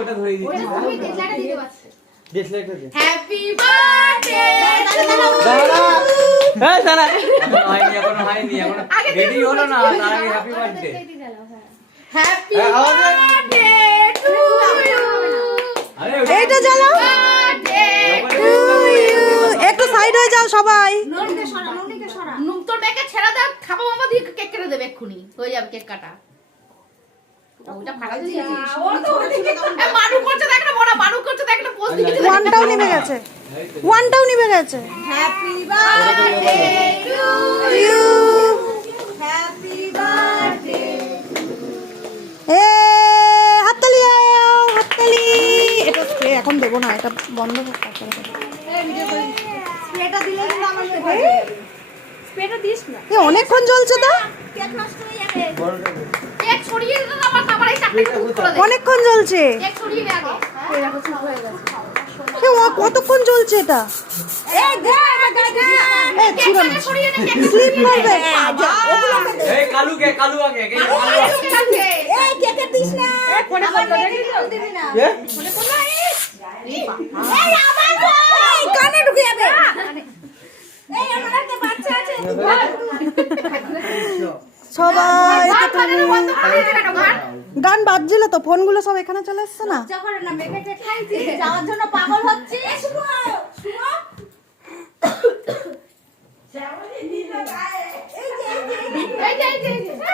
ওটা ধরে দিচ্ছি তুমি ডেসলাইটটা দিতে পারছো ডেসলাইটটা দে হ্যাপি বার্থডে হ্যাঁ দাঁড়া এখনো হয়নি রেডি হলো না তার আগে happy birthday happy birthday to you আরে এইটা জ্বালাও একটু সাইড হয়ে যাও সবাই ননিকে সরা তোর ব্যাগে ছেড়ে দাও খাবো মামা দিয়ে কেক কেটে দেবে এক্ষুনি হয়ে যাবে কেক কাটা ওটা ফাড়া দিয়ে দিয়েছিস মানু করছে দেখ না বড় মানু করছে দেখ না পোস্ট দিকে ওয়ানটাও নিভে গেছে happy birthday to you happy birthday এ হাততালি হাততালি এটা স্প্রে এখন দেবো না এটা বন্ধ করতে হবে স্প্রেটা দিলে কিন্তু আমার স্প্রেটা দিস না অনেকক্ষণ জ্বলছে তো কেক নষ্ট হয়ে যাবে কেক ছড়িয়ে দে না আমার এই চাকরিটা খুব করে দে অনেকক্ষণ জ্বলছে কেক ছড়িয়ে দে আগে এই দেখো চুপ হয়ে গেছে কতক্ষণ জ্বলছে এটা এই দে ছিল না ছড়িয়ে দে কেক স্লিপ করবে এই কালু আগে এই কেকে দিস না পড়ে পড়লো দিবি না পড়ে পড়লো এই আবার এই কানে ঢুকে যাবে এই আমার একটা বাচ্চা আছে সবাই বন্ধ করে দে ঘর গান বাজছিল তো ফোনগুলো সব এখানে চলে এসছে না লজ্জা করে না মেঘে কেক খাইছি যাওয়ার জন্য পাগল হচ্ছে শুনো শুনো শ্যামলি দিল গায়ে এই যে